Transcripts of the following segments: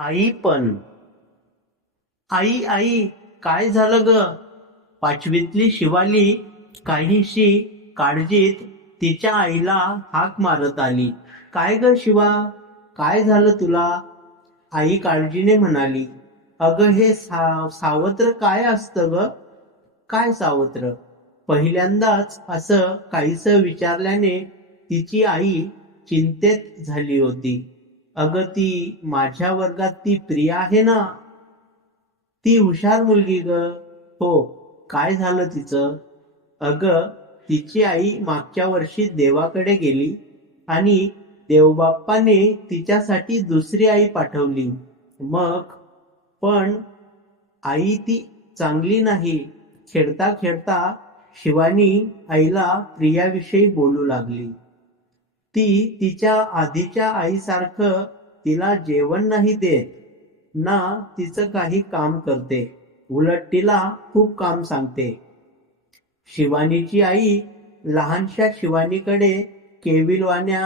आई पण. आई आई काय झालं ग? पाचवीतली शिवाली काहीशी काळजीत तिच्या आईला हाक मारत आली. काय ग शिवा? काय झालं तुला? आई काळजीने म्हणाली. अगं हे सा सावत्र काय असतं ग? काय सावत्र? पहिल्यांदाच असं काहीस विचारल्याने तिची आई चिंतेत झाली होती. अगं ती माझ्या वर्गात ती प्रिया आहे ना? ती हुशार मुलगी ग. हो काय झालं तिचं? अगं तिची आई मागच्या वर्षी देवाकडे गेली आणि देवबाप्पाने तिच्यासाठी दुसरी आई पाठवली. मग पण आई ती चांगली नाही. खेळता खेळता शिवानी आईला प्रियाविषयी बोलू लागली. ती तिच्या आधीच्या आईसारखं तिला जेवण नाही देत ना तिचं काही काम करते. उलट तिला खूप काम सांगते. शिवानीची आई लहानशा शिवानीकडे केविलवाण्या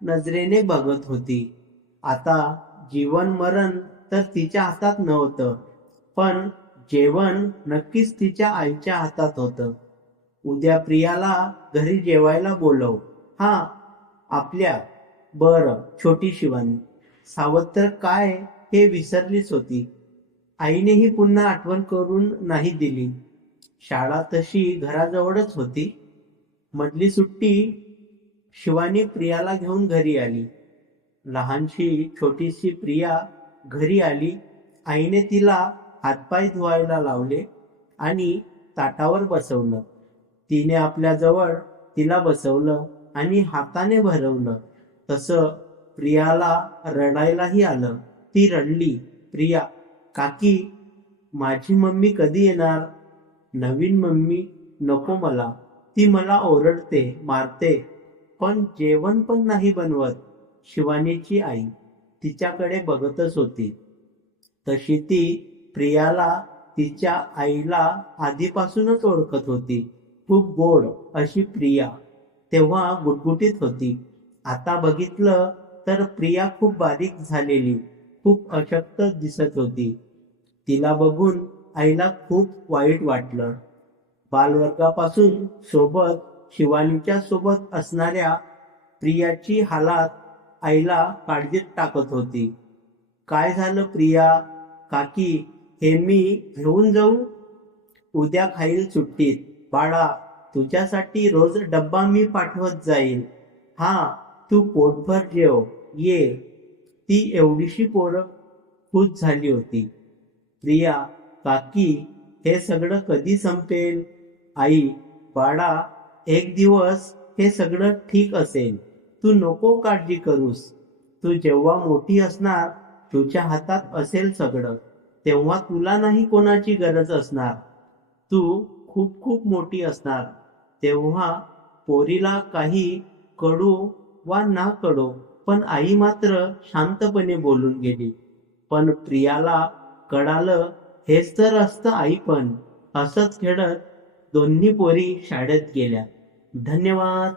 नजरेने बघत होती. आता जीवन मरण तर तिच्या हातात नव्हतं पण जेवण नक्कीच तिच्या आईच्या हातात होतं. उद्या प्रियाला घरी जेवायला बोलव. हा आपल्या बर छोटी शिवानी. सावत्र काय हे विसरलीच होती. आईनेही पुन्हा आठवण करून नाही दिली. शाळा तशी घराजवळच होती. मधली सुट्टी शिवानी प्रियाला घेऊन घरी आली. लहानशी छोटीशी प्रिया घरी आली. आईने तिला हातपाय धुवायला लावले आणि ताटावर बसवलं. तिने आपल्या जवळ तिला बसवलं आणि हाताने भरवलं. तसं प्रियाला रडायलाही आलं. ती रडली प्रिया काकी माझी मम्मी कधी येणार? नवीन मम्मी नको मला. ती मला ओरडते मारते पण जेवण पण नाही बनवत शिवानीची आई तिच्याकडे बघतच होती. तशी ती प्रियाला तिच्या आईला आधीपासूनच ओळखत होती. खूप गोड अशी प्रिया तेव्हा गुटगुटीत होती. आता बघितलं तर प्रिया खूप बारीक झालेली खूप अशक्त दिसत होती. तिला बघून आईला खूप वाईट वाटलं. बालवर्गापासून सोबत शिवानीच्या सोबत असणाऱ्या प्रियाची हालात आईला काळजीत टाकत होती. काय झालं प्रिया? काकी हे मी घेऊन जाऊ? उद्या खाईल सुट्टीत. बाळा तुझ्यासाठी रोज डब्बा मी पाठवत जाईल हा तू पोटभर जेव. ये. ती एवढीशी पोरं खुश झाली होती. प्रिया काकी हे सगळं कधी संपेल? आई बाळा एक दिवस हे सगळं ठीक असेल. तू नको काळजी करूस. तू जेव्हा मोठी असणार तुझ्या हातात असेल सगळं. तेव्हा तुला नाही कोणाची गरज असणार. तू खूप खूप मोठी असणार. तेव्हा पोरीला काही कडू वा ना कडो पण आई मात्र शांतपणे बोलून गेली. पण प्रियाला कळालं हेच तर असतं आई पण. असंच खेळत दोन्ही पोरी शाळेत गेल्या. धन्यवाद.